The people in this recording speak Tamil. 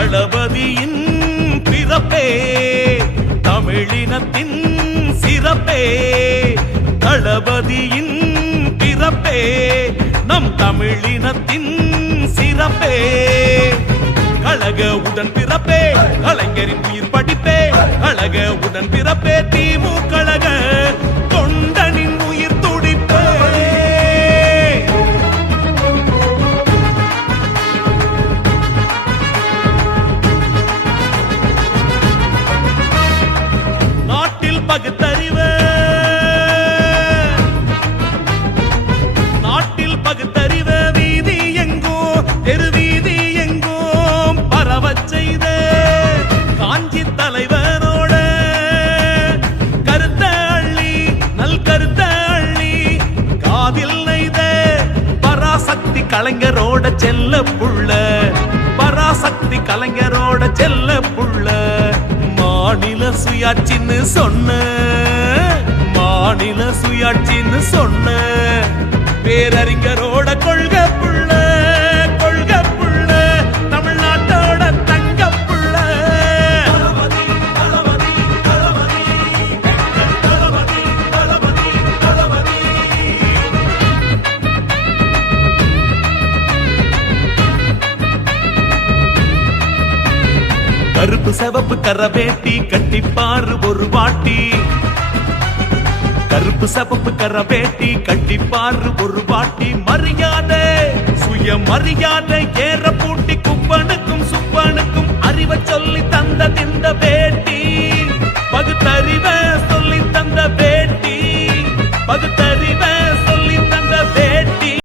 தளபதியின் பிறப்பே தமிழினத்தின் சிறப்பே தளபதியின் பிறப்பே நம் தமிழினத்தின் சிறப்பே கழக உடன் பிறப்பே கலைஞரின் உயிர் படிப்பே கழக உடன் பிறப்பே திமு கழக தொண்டனின் உயிர் துடிப்பே நாட்டில் பகுத்தறிவு நாட்டில் பகுத்தறிவு வீதி எங்கோ தெருவீதி எங்கும் பரவச் செய்த காஞ்சி தலைவரோட கருத்த அள்ளி நல் கருத்த அள்ளி காதில் நெய்த பராசக்தி கலைஞரோட செல்ல புள்ள பராசக்தி கலைஞரோட செல்ல புள்ள மாநில சுயாட்சின்னு சொன்ன மாநில சுயாட்சின்னு சொன்ன பேரறிஞரோட கொள்கை புள்ள கொள்கை புள்ள தமிழ்நாட்டோட தங்க புள்ள கருப்பு சிவப்பு கரவேட்டி கட்டிப்பாரு ஒரு வாட்டி கருப்பு சிவப்பு கரவேட்டி கட்டிப்பாரு ஒரு வாட்டி மரியாதை சுய மரியாதை ஏற பூட்டி குப்பனுக்கும் சுப்பனுக்கும் அறிவை சொல்லி தந்த இந்த வேட்டி பகுத்தறிவை சொல்லி தந்த வேட்டி பகுத்தறிவை